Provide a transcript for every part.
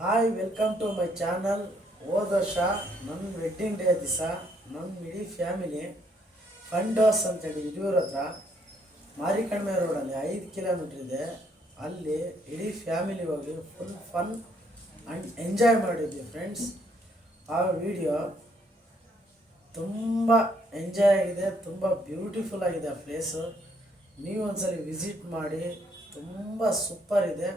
Hi, welcome to my channel. ಹೋದ ವರ್ಷ ನನ್ನ ವೆಡ್ಡಿಂಗ್ ಡೇ ದಿವಸ ನಮ್ಮ ಇಡೀ ಫ್ಯಾಮಿಲಿ ಫಂಡೋಸ್ ಅಂತೇಳಿ ಹಿರಿಯೂರ ಹತ್ರ ಮಾರಿಕಣಿವೆ ರೋಡಲ್ಲಿ 5 ಕಿಲೋಮೀಟ್ರ್ ಇದೆ. ಅಲ್ಲಿ ಇಡೀ ಫ್ಯಾಮಿಲಿ ಹೋಗಿ ಫುಲ್ ಫನ್ ಆ್ಯಂಡ್ ಎಂಜಾಯ್ ಮಾಡಿದ್ವಿ ಫ್ರೆಂಡ್ಸ್. ಆ ವಿಡಿಯೋ ತುಂಬ ಎಂಜಾಯ್ ಆಗಿದೆ, ತುಂಬ ಬ್ಯೂಟಿಫುಲ್ ಆಗಿದೆ ಆ ಪ್ಲೇಸು. ನೀವು ಒಂದ್ಸಲಿ ವಿಸಿಟ್ ಮಾಡಿ, ತುಂಬ ಸೂಪರ್ ಇದೆ.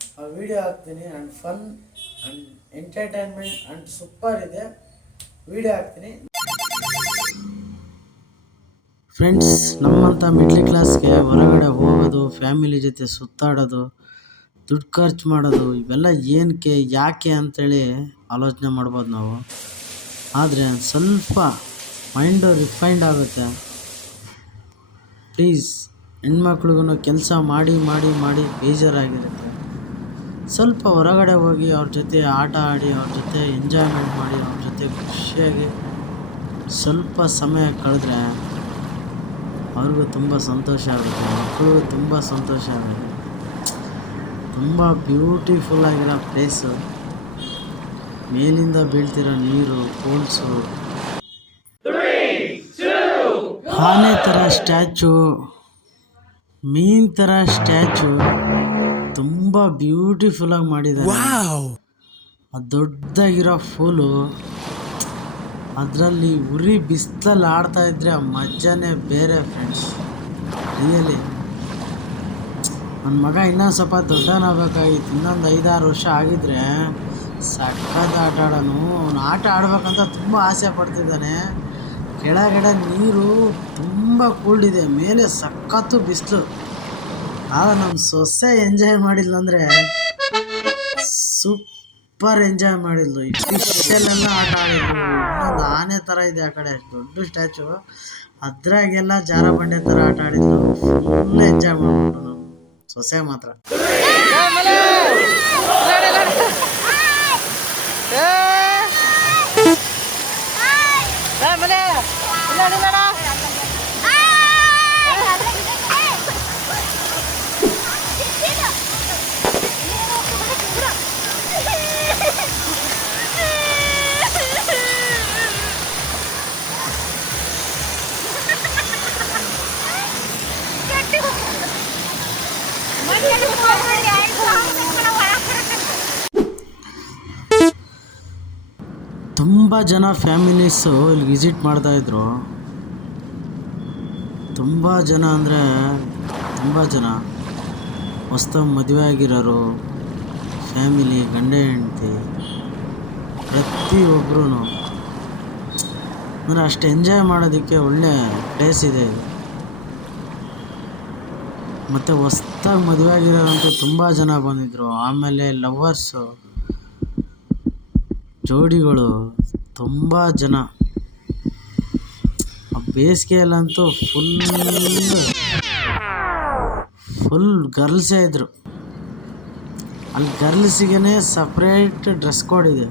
ಆ ವಿಡಿಯೋ ಹಾಕ್ತೀನಿ and fun and entertainment and super ಇದೆ. ವಿಡಿಯೋ ಹಾಕ್ತೀನಿ ಫ್ರೆಂಡ್ಸ್. ನಮ್ಮಂಥ ಮಿಡ್ಲ್ ಕ್ಲಾಸ್ಗೆ ಹೊರಗಡೆ ಹೋಗೋದು, ಫ್ಯಾಮಿಲಿ ಜೊತೆ ಸುತ್ತಾಡೋದು, ದುಡ್ಡು ಖರ್ಚು ಮಾಡೋದು, ಇವೆಲ್ಲ ಏನಕ್ಕೆ ಯಾಕೆ ಅಂಥೇಳಿ ಆಲೋಚನೆ ಮಾಡ್ಬೋದು ನಾವು. ಆದರೆ ಸ್ವಲ್ಪ ಮೈಂಡು ರಿಫೈಂಡ್ ಆಗುತ್ತೆ. ಪ್ಲೀಸ್, ಹೆಣ್ಮಕ್ಳಿಗೂ ಕೆಲಸ ಮಾಡಿ ಮಾಡಿ ಮಾಡಿ ಬೇಜಾರಾಗಿರುತ್ತೆ. ಸ್ವಲ್ಪ ಹೊರಗಡೆ ಹೋಗಿ ಅವ್ರ ಜೊತೆ ಆಟ ಆಡಿ, ಅವ್ರ ಜೊತೆ ಎಂಜಾಯ್ಮೆಂಟ್ ಮಾಡಿ, ಅವ್ರ ಜೊತೆ ಖುಷಿಯಾಗಿ ಸ್ವಲ್ಪ ಸಮಯ ಕಳೆದ್ರೆ ಅವ್ರಿಗೂ ತುಂಬ ಸಂತೋಷ ಆಗುತ್ತೆ, ಮಕ್ಕಳಿಗೂ ತುಂಬ ಸಂತೋಷ ಆಗುತ್ತೆ. ತುಂಬ ಬ್ಯೂಟಿಫುಲ್ ಆಗಿರೋ ಪ್ಲೇಸು. ಮೇಲಿಂದ ಬೀಳ್ತಿರೋ ನೀರು, ಫೋಲ್ಸು, ಆನೆ ಥರ ಸ್ಟ್ಯಾಚು, ಮೀನ್ ಥರ ಸ್ಟ್ಯಾಚು, ತುಂಬ ಬ್ಯೂಟಿಫುಲ್ಲಾಗಿ ಮಾಡಿದ್ದಾರೆ. ಆ ದೊಡ್ಡದಾಗಿರೋ ಫೂಲು, ಅದರಲ್ಲಿ ಉರಿ ಬಿಸಿಲಲ್ಲಿ ಆಡ್ತಾ ಇದ್ರೆ ಆ ಮಜಾನೇ ಬೇರೆ ಫ್ರೆಂಡ್ಸ್. ರಿಯಲಿ ನನ್ನ ಮಗ ಇನ್ನೊಂದು ಸ್ವಲ್ಪ ದೊಡ್ಡವನಾಗಬೇಕಾಗಿತ್ತು. ಇನ್ನೊಂದು 5-6 ವರ್ಷ ಆಗಿದ್ರೆ ಸಕ್ಕತ್ ಆಟ ಆಡೋನು. ಅವನು ಆಟ ಆಡ್ಬೇಕಂತ ತುಂಬ ಆಸೆ ಪಡ್ತಿದ್ದಾನೆ. ಕೆಳಗಡೆ ನೀರು ತುಂಬ ಕೂಲ್ಡ್ ಇದೆ, ಮೇಲೆ ಸಖತ್ತು ಬಿಸಿಲು. ಆಗ ನಮ್ಮ ಸೊಸೆ ಎಂಜಾಯ್ ಮಾಡಿಲ್ಲ ಅಂದರೆ ಸೂಪರ್ ಎಂಜಾಯ್ ಮಾಡಿದ್ಲು. ಈ ಫಿಶಲ್ಲೆಲ್ಲ ಆಟ ಆಡಿದ್ಲು. ಇನ್ನೊಂದು ಆನೆ ಥರ ಇದೆ ಆ ಕಡೆ, ದೊಡ್ಡ ಸ್ಟ್ಯಾಚು, ಅದ್ರಾಗೆಲ್ಲ ಜಾರ ಬಂಡೆ ಥರ ಆಟ ಆಡಿದ್ಲು. ಫುಲ್ ಎಂಜಾಯ್ ಮಾಡ್ಬಿಟ್ಟು ನಾವು ಸೊಸೆ ಮಾತ್ರ. ತುಂಬ ಜನ ಫ್ಯಾಮಿಲೀಸು ಇಲ್ಲಿ ವಿಸಿಟ್ ಮಾಡ್ತಾಯಿದ್ರು. ತುಂಬ ಜನ ಅಂದರೆ ತುಂಬ ಜನ ಹೊಸ್ದಾಗಿ ಮದುವೆ ಆಗಿರೋರು, ಫ್ಯಾಮಿಲಿ, ಗಂಡ ಹೆಂಡತಿ, ಪ್ರತಿಯೊಬ್ಬರೂ ಅಂದರೆ ಅಷ್ಟು ಎಂಜಾಯ್ ಮಾಡೋದಕ್ಕೆ ಒಳ್ಳೆ ಪ್ಲೇಸ್ ಇದೆ ಇದು. ಮತ್ತು ಹೊಸ್ದಾಗಿ ಮದುವೆ ಆಗಿರೋರಂತೂ ತುಂಬ ಜನ ಬಂದಿದ್ದರು. ಆಮೇಲೆ ಲವ್ವರ್ಸು, ಜೋಡಿಗಳು, ತುಂಬ ಜನ. ಬೇಸಿಗೆಯಲ್ಲಂತೂ ಫುಲ್ ಗರ್ಲ್ಸೇ ಇದ್ದರು. ಅಲ್ಲಿ ಗರ್ಲ್ಸಿಗೆ ಸಪ್ರೇಟ್ ಡ್ರೆಸ್ ಕೋಡ್ ಇದೆ.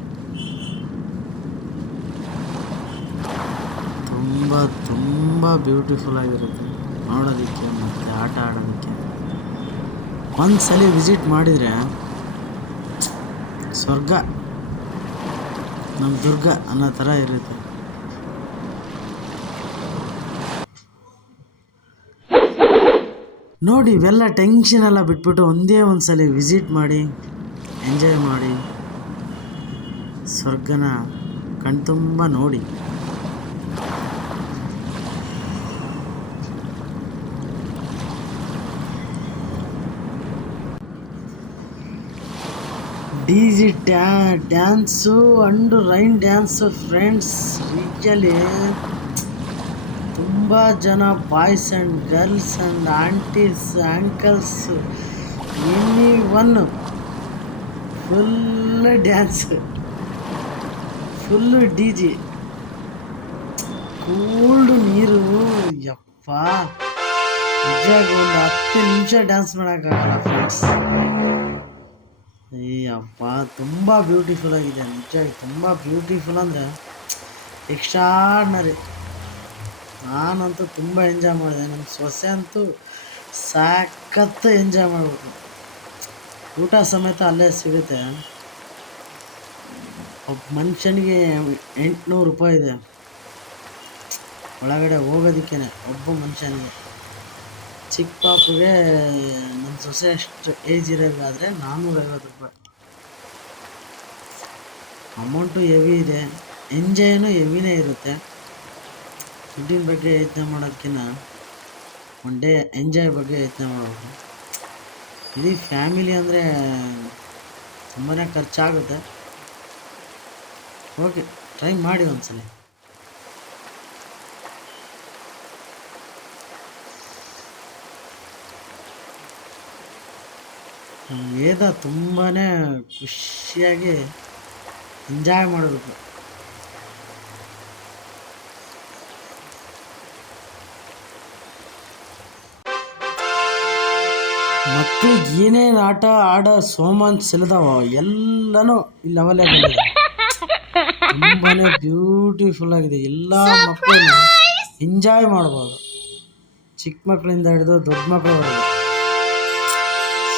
ತುಂಬ ತುಂಬ ಬ್ಯೂಟಿಫುಲ್ ಆಗಿರುತ್ತೆ ನೋಡೋದಕ್ಕೆ ಮತ್ತು ಆಟ ಆಡೋದಕ್ಕೆ. ಒಂದು ಸಲ ವಿಸಿಟ್ ಮಾಡಿದರೆ ಸ್ವರ್ಗ, ನಮ್ಮ ದುರ್ಗ ಅನ್ನೋ ಥರ ಇರುತ್ತೆ. ನೋಡಿ, ಇವೆಲ್ಲ ಟೆನ್ಷನ್ ಎಲ್ಲ ಬಿಟ್ಬಿಟ್ಟು ಒಂದೇ ಒಂದು ಸಲ ವಿಸಿಟ್ ಮಾಡಿ, ಎಂಜಾಯ್ ಮಾಡಿ, ಸ್ವರ್ಗನ ಕಣ್ತುಂಬ ನೋಡಿ. DJ dance and rain dance friends. Really ತುಂಬ ಜನ boys and girls and aunties, uncles, any one full dance, full DJ, cooled ನೀರು. ಯಪ್ಪ, ನಿಜವಾಗಿ ಒಂದು 10 ನಿಮಿಷ ಡ್ಯಾನ್ಸ್ ಮಾಡೋಕ್ಕಾಗಲ್ಲ ಫ್ರೆಂಡ್ಸ್. ಅಯ್ಯಪ್ಪ, ತುಂಬ ಬ್ಯೂಟಿಫುಲ್ ಆಗಿದೆ ನಿಜವಾಗಿ. ತುಂಬ ಬ್ಯೂಟಿಫುಲ್ ಅಂದರೆ ಎಕ್ಸ್ಟ್ರಾರ್ಡ್ನರಿ. ನಾನಂತೂ ತುಂಬ ಎಂಜಾಯ್ ಮಾಡಿದೆ. ನಮ್ಮ ಸೊಸೆ ಅಂತೂ ಸಖತ್ತು ಎಂಜಾಯ್ ಮಾಡಿಬಿಟ್ರು. ಊಟ ಸಮೇತ ಅಲ್ಲೇ ಸಿಗುತ್ತೆ. ಒಬ್ಬ ಮನುಷ್ಯನಿಗೆ 800 ರೂಪಾಯಿ ಇದೆ ಒಳಗಡೆ ಹೋಗೋದಕ್ಕೇ, ಒಬ್ಬ ಮನುಷ್ಯನಿಗೆ. ಚಿಕ್ಕ ಪಾಪುಗೆ ನನ್ನ ಸೊಸೆ ಅಷ್ಟು ಏಜ್ ಇರೋದಾದರೆ 450 ರೂಪಾಯಿ. ಅಮೌಂಟು ಹೆವಿ ಇದೆ, ಎಂಜಾಯ್ನೂ ಹೆವಿನೇ ಇರುತ್ತೆ. ದುಡ್ಡಿನ ಬಗ್ಗೆ ಯೋಚನೆ ಮಾಡೋದಕ್ಕಿಂತ ಒನ್ ಡೇ ಎಂಜಾಯ್ ಬಗ್ಗೆ ಯೋಚನೆ ಮಾಡಬೇಕು. ಇಡೀ ಫ್ಯಾಮಿಲಿ ಅಂದರೆ ತುಂಬಾ ಖರ್ಚಾಗುತ್ತೆ. ಓಕೆ, ಟ್ರೈ ಮಾಡಿ ಒಂದ್ಸಲ. ವೇದ ತುಂಬಾ ಖುಷಿಯಾಗಿ ಎಂಜಾಯ್ ಮಾಡಬೇಕು. ಮಕ್ಕಳಿಗೆ ಏನೇನು ಆಟ ಆಡೋ ಸೋಮಾನ್ಸ್ ಇಲ್ದಾವ ಎಲ್ಲನೂ ಇಲ್ಲಿ ಅವೈಲೇಬಲ್ ಇದೆ. ತುಂಬಾ ಬ್ಯೂಟಿಫುಲ್ ಆಗಿದೆ. ಎಲ್ಲ ಮಕ್ಕಳನ್ನ ಎಂಜಾಯ್ ಮಾಡ್ಬೋದು, ಚಿಕ್ಕ ಮಕ್ಕಳಿಂದ ಹಿಡಿದು ದೊಡ್ಡ ಮಕ್ಕಳವರೆಗೂ.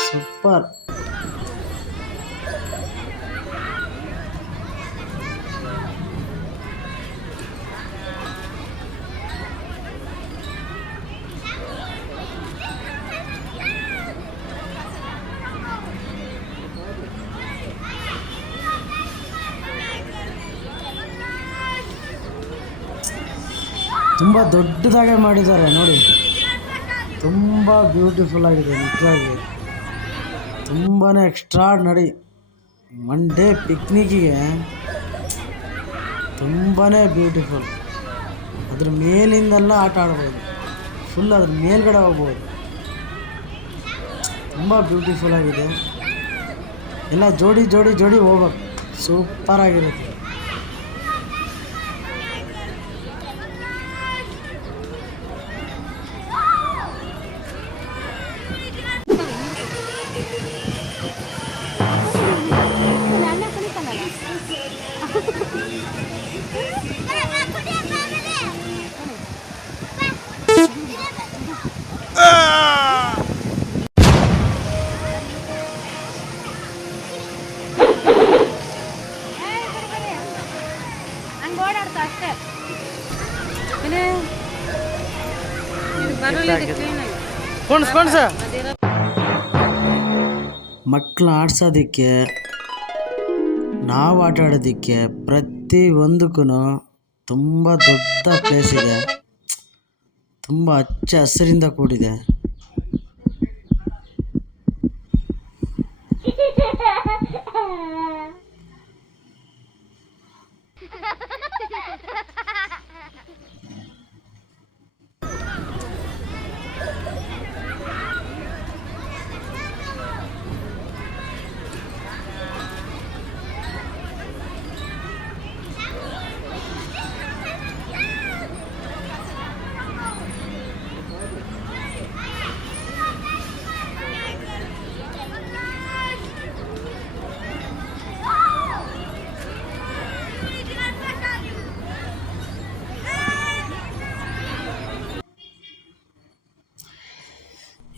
ಸೂಪರ್. ತುಂಬ ದೊಡ್ಡದಾಗೆ ಮಾಡಿದ್ದಾರೆ ನೋಡಿ, ತುಂಬ ಬ್ಯೂಟಿಫುಲ್ ಆಗಿದೆ ನಿಜವಾಗಿ. ತುಂಬಾ ಎಕ್ಸ್ಟ್ರಾರ್ಡಿನರಿ. ಒನ್ ಡೇ ಪಿಕ್ನಿಕ್ಕಿಗೆ ತುಂಬಾ ಬ್ಯೂಟಿಫುಲ್. ಅದ್ರ ಮೇಲಿಂದೆಲ್ಲ ಆಟ ಆಡ್ಬೋದು, ಫುಲ್ ಅದ್ರ ಮೇಲ್ಗಡೆ ಹೋಗ್ಬೋದು. ತುಂಬ ಬ್ಯೂಟಿಫುಲ್ ಆಗಿದೆ. ಎಲ್ಲ ಜೋಡಿ ಜೋಡಿ ಜೋಡಿ ಹೋಗ್ಬೇಕು, ಸೂಪರ್ ಆಗಿರುತ್ತೆ. ಮಕ್ಕಳು ಆಡ್ಸೋದಕ್ಕೆ, ನಾವು ಆಟ ಆಡೋದಕ್ಕೆ ಪ್ರತಿ ಒಂದಕ್ಕೂ ತುಂಬ ದೊಡ್ಡ ಪ್ಲೇಸ್ ಇದೆ. ತುಂಬ ಹಚ್ಚ ಹಸಿರಿಂದ ಕೂಡಿದೆ.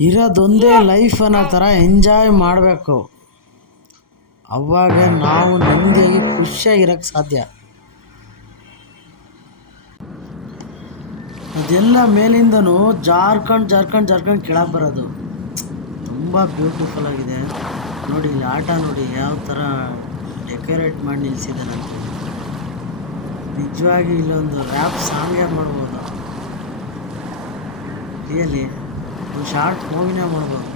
ಇರೋದೊಂದೇ ಲೈಫ್ ಅನ್ನೋ ಥರ ಎಂಜಾಯ್ ಮಾಡಬೇಕು. ಅವಾಗ ನಾವು ನೆಮ್ಮದಿಯಾಗಿ ಖುಷಿಯಾಗಿರೋಕ್ಕೆ ಸಾಧ್ಯ. ಅದೆಲ್ಲ ಮೇಲಿಂದನೂ ಜಾರ್ಕೊಂಡು ಜಾರ್ಕೊಂಡು ಜಾರ್ಕೊಂಡು ಕೆಳಗೆ ಬರೋದು ತುಂಬ ಬ್ಯೂಟಿಫುಲ್ ಆಗಿದೆ ನೋಡಿ. ಇಲ್ಲಿ ಆಟ ನೋಡಿ ಯಾವ ಥರ ಡೆಕೋರೇಟ್ ಮಾಡಿ ನಿಲ್ಲಿಸಿದ್ದಾನಂತೆ. ನಿಜವಾಗಿ ಇಲ್ಲೊಂದು ರ್ಯಾಪ್ ಸಾಂಗೇ ಮಾಡ್ಬೋದು, ರಿಯಲಿ ಒಂದು ಶಾರ್ಟ್ ಮೂವಿನೇ ಮಾಡ್ಬೋದು.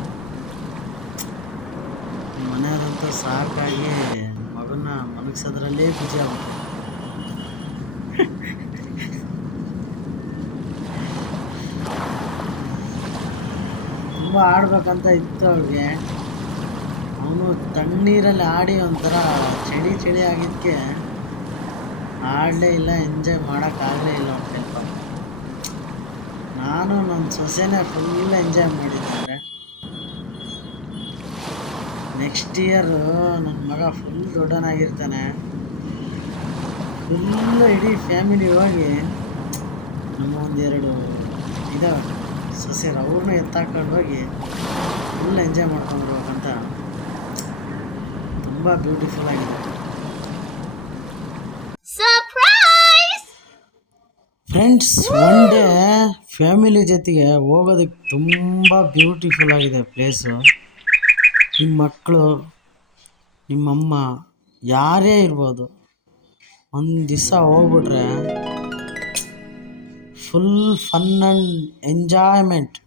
ಮನೆಯದಂತೂ ಸಾಕಾಗಿ ಮಗನ್ನ ಮನಗಿಸೋದ್ರಲ್ಲೇ ಖುಷಿ ಆಗುತ್ತೆ. ತುಂಬ ಆಡ್ಬೇಕಂತ ಇತ್ತು ಅವ್ರಿಗೆ. ಅವನು ತಣ್ಣೀರಲ್ಲಿ ಆಡಿ ಒಂಥರ ಚಳಿ ಚಳಿ ಆಗಿದ್ದಕ್ಕೆ ಆಡಲೇ ಇಲ್ಲ, ಎಂಜಾಯ್ ಮಾಡೋಕ್ಕಾಗಲೇ ಇಲ್ಲ ಅವ್ನ ಸ್ವಲ್ಪ. ನಾನು ನನ್ನ ಸೊಸೆನೇ ಫುಲ್ ಎಂಜಾಯ್ ಮಾಡಿದ್ದಾರೆ. ನೆಕ್ಸ್ಟ್ ಇಯರು ನನ್ನ ಮಗ ಫುಲ್ ದೊಡ್ಡನಾಗಿರ್ತಾನೆ. ಫುಲ್ಲು ಇಡೀ ಫ್ಯಾಮಿಲಿ ಹೋಗಿ ನಮ್ಮ ಒಂದೆರಡು ಇದಾವೆ ಸೊಸೆರು, ಅವ್ರನ್ನೂ ಎತ್ತಾಕೊಂಡು ಹೋಗಿ ಫುಲ್ ಎಂಜಾಯ್ ಮಾಡ್ಕೊಂಡು ಬರ್ಬೇಕಂತ ತುಂಬ ಬ್ಯೂಟಿಫುಲ್ ಆಗಿದೆ. ಫ್ರೆಂಡ್ಸ್ ಒನ್ ಡೇ ಫ್ಯಾಮಿಲಿ ಜೊತೆಗೆ ಹೋಗೋದಕ್ಕೆ ತುಂಬ ಬ್ಯೂಟಿಫುಲ್ ಆಗಿದೆ ಪ್ಲೇಸು. ನಿಮ್ಮ ಮಕ್ಕಳು, ನಿಮ್ಮಮ್ಮ ಯಾರೇ ಇರ್ಬೋದು, ಒಂದು ದಿವಸ ಹೋಗ್ಬಿಟ್ರೆ ಫುಲ್ ಫನ್ ಆ್ಯಂಡ್ ಎಂಜಾಯ್ಮೆಂಟ್